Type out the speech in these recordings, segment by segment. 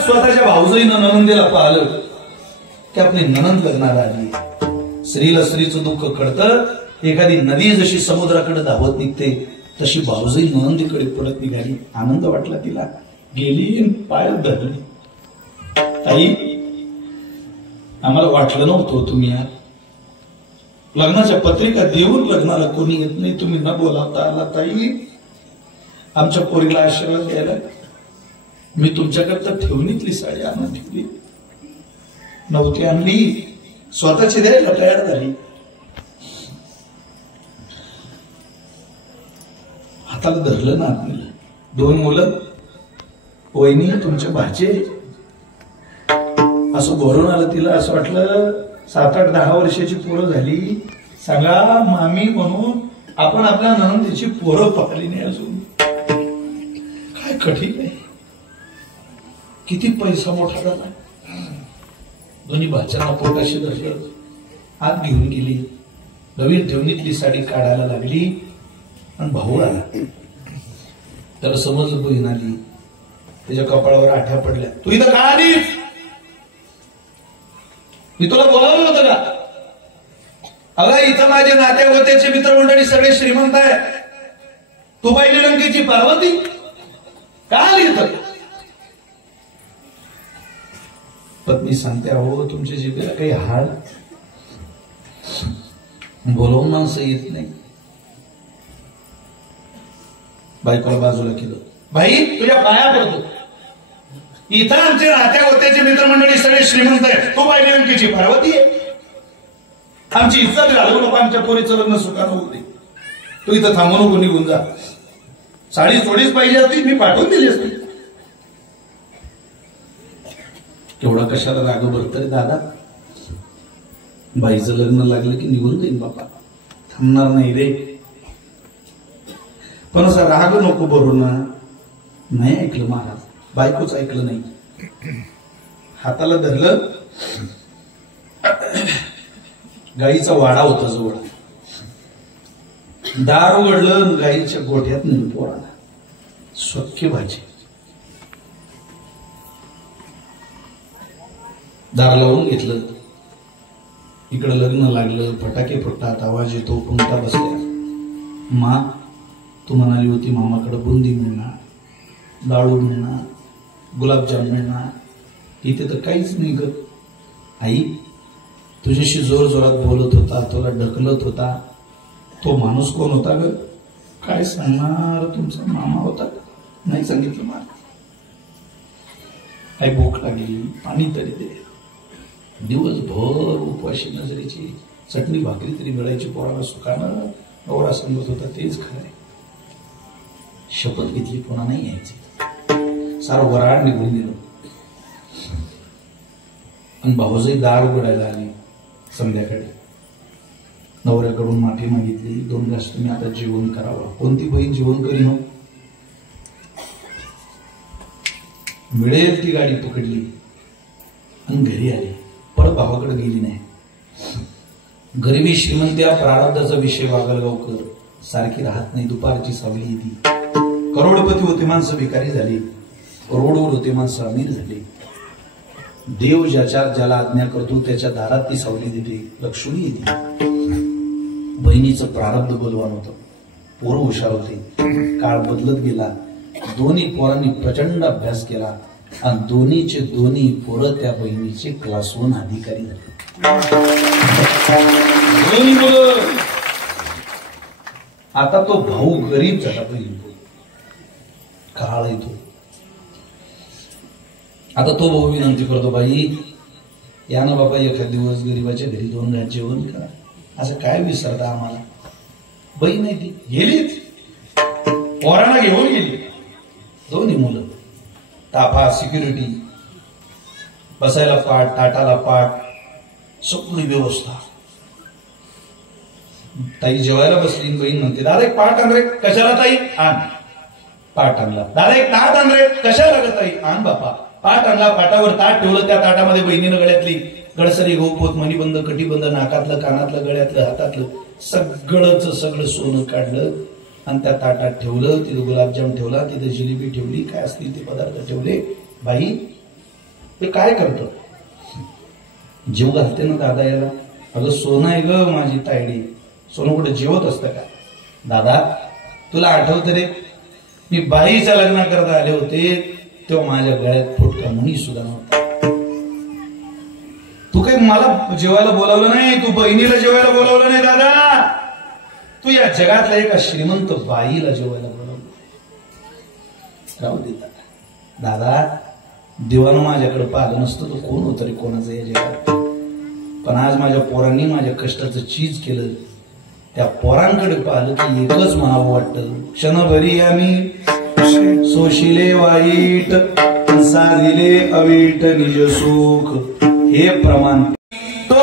स्वतःच्या भाऊजाईनं ननंदेला पाहिलं की आपली ननंद लग्नाला आली. स्त्रीला स्त्रीचं दुःख कळतं. एखादी नदी जशी समुद्राकडे धावत निघते तशी भाऊजाई ननंदीकडे पडत निघाली. आनंद वाटला तिला. गेली पायात धरली. ताई, आम्हाला वाटलं नव्हतं तुम्ही या लग्नाच्या पत्रिका देऊन लग्नाला कोणी येत नाही, तुम्ही न बोलावता आला. ताई, आमच्या पोरीला आशीर्वाद द्यायला मी तुमच्याकरता ठेवणीतली साडी आणून ठेवली नव्हती, आणली. स्वतःची द्यायला तयार झाली. हाताला धरलं ना आपल्याला. 2 मुलं. वहिनी तुमच्या भाचे. असं भरून आलं तिला. असं वाटलं 7, 8, 10 वर्षाची पोरं झाली. सांगा मामी म्हणून आपण आपल्या ननंदीची पोरं पाहिली नाही अजून. काय कठीण आहे. किती पैसा मोठा झाला. दोन्ही भाच्यांना पोटाशी धरलं. आत घेऊन गेली. नवीन ठेवणीतली साडी काढायला लागली आणि भाऊ आला. त्याला समजलं बहीण आली. त्याच्या कपाळावर आठ्या पडल्या. तू इथं का आलीस? मी तुला बोलावलं होतं का? अगं, इथं माझे नाते होत्याचे मित्रमंडळी सगळे श्रीमंत आहे. तू पाहिली लंकेची पार्वती का आली इथं? पत्नी सांगते, अहो तुमच्या जिभेला काही हाड, बोलवून माणसं येत नाही. बायकोला बाजूला केलं. भाई, तुझ्या पाया पडतो. इथं आमचे नात्या होत्याचे मित्रमंडळी सगळे श्रीमंत आहे. तू पाहिली लंकेची पार्वती आहे. आमची इज्जत घालवू नको. आमच्या पोरीचं लग्न सुखानं होऊ दे. तू इथं थांबू नको, निघून जा. साडी थोडीच पाहिजे असती, मी पाठवून दिली असती. एवढा कशाला राग भरतोय दादा? बाईचं लग्न लागलं की निघून जाईल बापा, थांबणार नाही रे. पण असा राग नको भरू ना. नाही ऐकलं महाराज. बायकोच ऐकलं नाही. हाताला धरलं. गाईचा वाडा होता जवळ. दार उघडलं. गाईच्या गोठ्यात नेऊन पोराला. स्वच्छ भाजी. दार लावून घेतलं. इकडं लग्न लागलं. फटाके फुटतात, आवाज येतो. पंक्ता बसल्या. मा, तू म्हणाली होती मामाकडे बुंदी मिळणार, लाडू मिळणार, गुलाबजाम मिळणार. इथे तर काहीच नाही ग. आई तुझ्याशी जोर जोरात बोलत होता, तुला ढकलत होता. तो माणूस कोण होता ग? काय सांगणार? तुमचा मामा होता. नाही सांगितलं मला. काही भूक लागली, पाणी तरी दे. दिवसभर उपाशी नजरेची चटणी भाकरी तरी मिळायची पोराला सुखानं. नवरा सांगत होता तेच खरंय. शपथ घेतली पुन्हा नाही यायची. सारं वराड निघून दिलं. आणि भाऊजाई दार उघडायला आली संध्याकाळी. नवऱ्याकडून माफी मागितली. 2 घास तुम्ही आता जेवण करावं. कोणती बहीण जेवण करी न? मिळेल ती गाडी पकडली आणि घरी आली. परत भावाकडे गेली नाही. गरिबी श्रीमंत्या प्रारब्धाचा विषय वागलगावकर सारखी राहत नाही. दुपारची सावली येते. करोडपती होते माणसं भिकारी झाली. करोडवर होते माणसं अमीर झाले. देव ज्याला आज्ञा करतो त्याच्या दारात ती सावली देते. लक्ष्मी येते. बहिणीचं प्रारब्ध बलवान होतं. पोरं हुशार होते. काळ बदलत गेला. दोन्ही पोरांनी प्रचंड अभ्यास केला आणि दोन्ही पोरं त्या बहिणीचे क्लास 1 अधिकारी झाले. दोन्ही मुलं. आता तो भाऊ गरीब झाला. बहीण काळ येतो. आता तो भाऊ विनंती करतो, बाई या ना बाबा एखाद दिवस गरीबाच्या घरी 2 घास जेवण करा. असं काय विसरता आम्हाला? बहीण नाही ती गेलीच. पोरांना घेऊन गेली. दोन्ही मुलं. ताफा, सिक्युरिटी, बसायला पाठ, ताटाला पाठ, सगळी व्यवस्था. ताई जेवायला बसली. बहीण म्हणते, दादा एक पाठ आण रे. कशाला ताई? आण. पाठ आणला. दादा एक ताट आण रे. कशाला ग ताई? आण बापा. पाठ आणला. पाटावर ताट ठेवलं. त्या ताटामध्ये बहिणीनं गळ्यातली गडसरी, गौपोत, मणीबंद, कटीबंद, नाकातलं, कानातलं, गळ्यातलं, हातातलं सगळं सोनं काढलं आणि त्या ताटात ठेवलं. तिथं गुलाबजाम ठेवला. तिथं जिलेबी ठेवली. काय असतील ते पदार्थ ठेवले. बाई ते काय करतो? जीव घालते ना दादा याला. अगं सोनं आहे ग माझी तायडी, सोनं कुठे जेवत असतं का? दादा तुला आठवतं रे, मी बाईच्या लग्न करता आले होते तेव्हा माझ्या गळ्यात फुटका मुनी सुद्धा नव्हता. तू काही मला जेवायला बोलावलं नाही, तू बहिणीला जेवायला बोलावलं नाही दादा, तू या जगातल्या एका श्रीमंत बाईला जेवायला बोलावलं. राहू दे दादा. दादा देवानं माझ्याकडे पाहिलं नसतं तर कोण होतं रे कोणाचं या जगात. पण आज माझ्या पोरांनी माझ्या कष्टाचं चीज केलं, त्या पोरांकडे पाहिलं की एकच म्हणावं वाटतं, क्षणभरी आम्ही सोशिले वाईट साधिले अवीट निज सुख हे प्रमाण. तो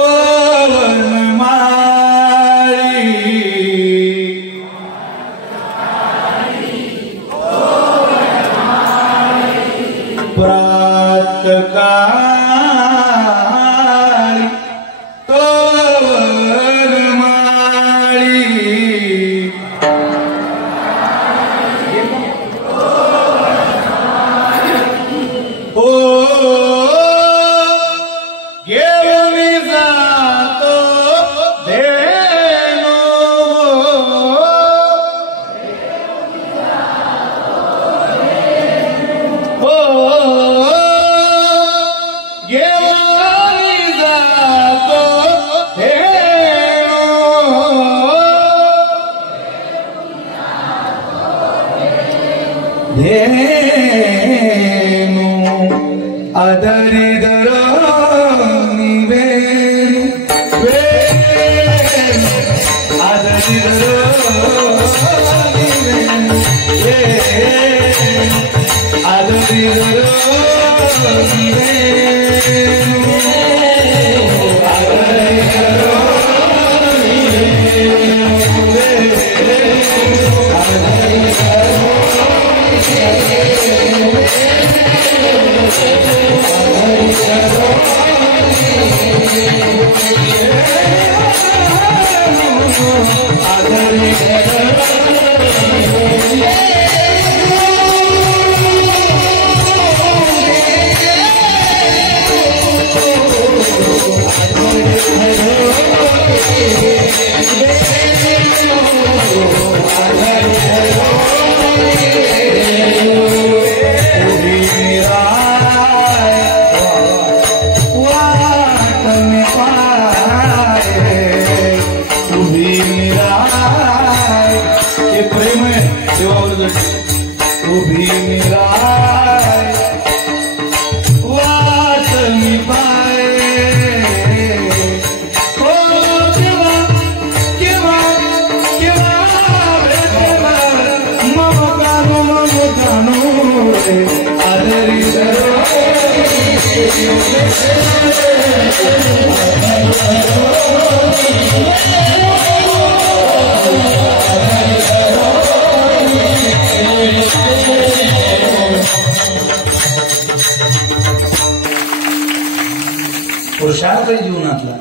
पुरुषार्थ जीवनातला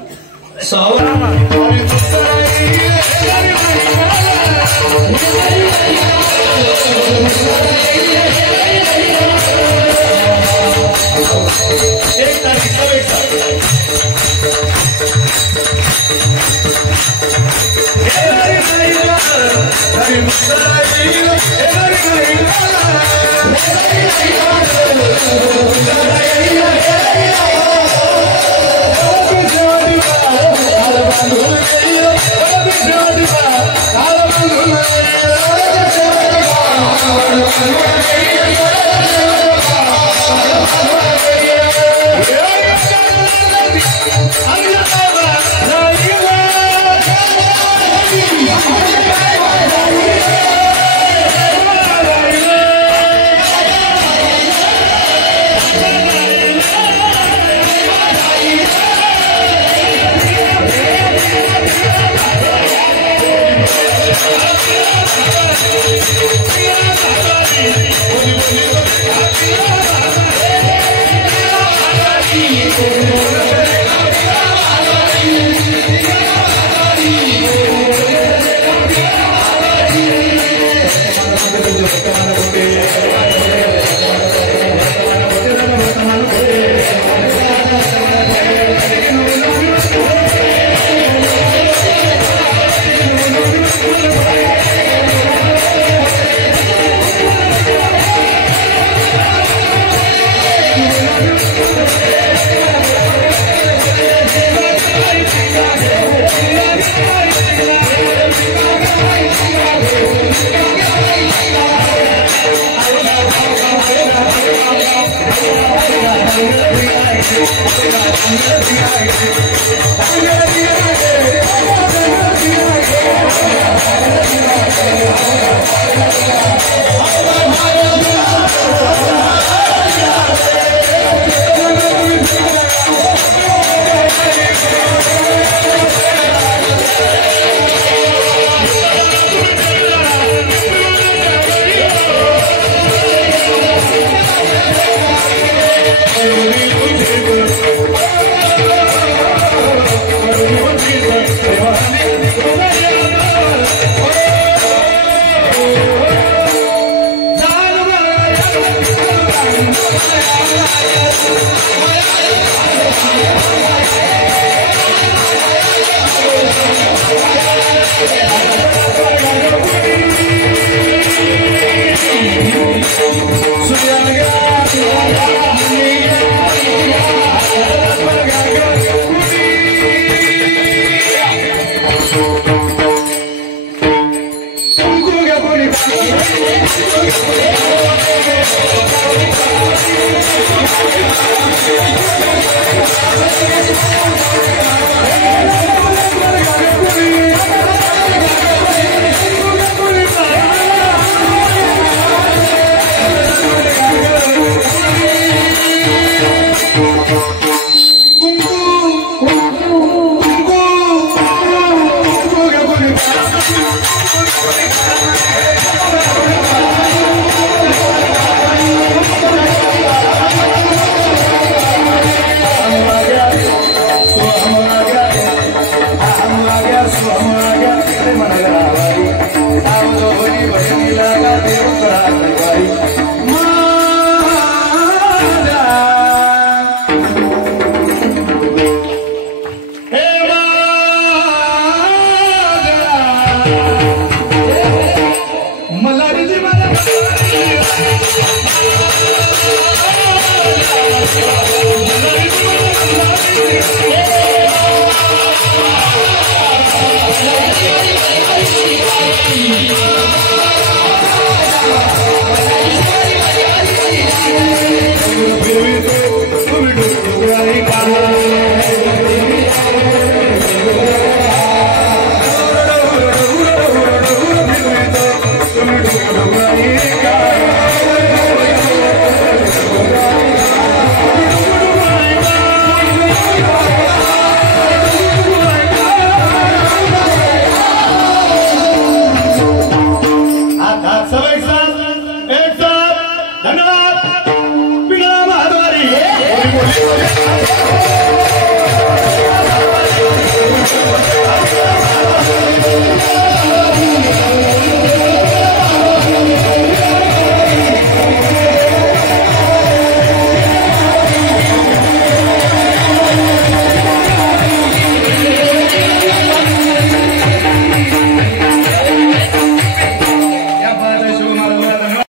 धन्यवाद. बिना महाद्वारी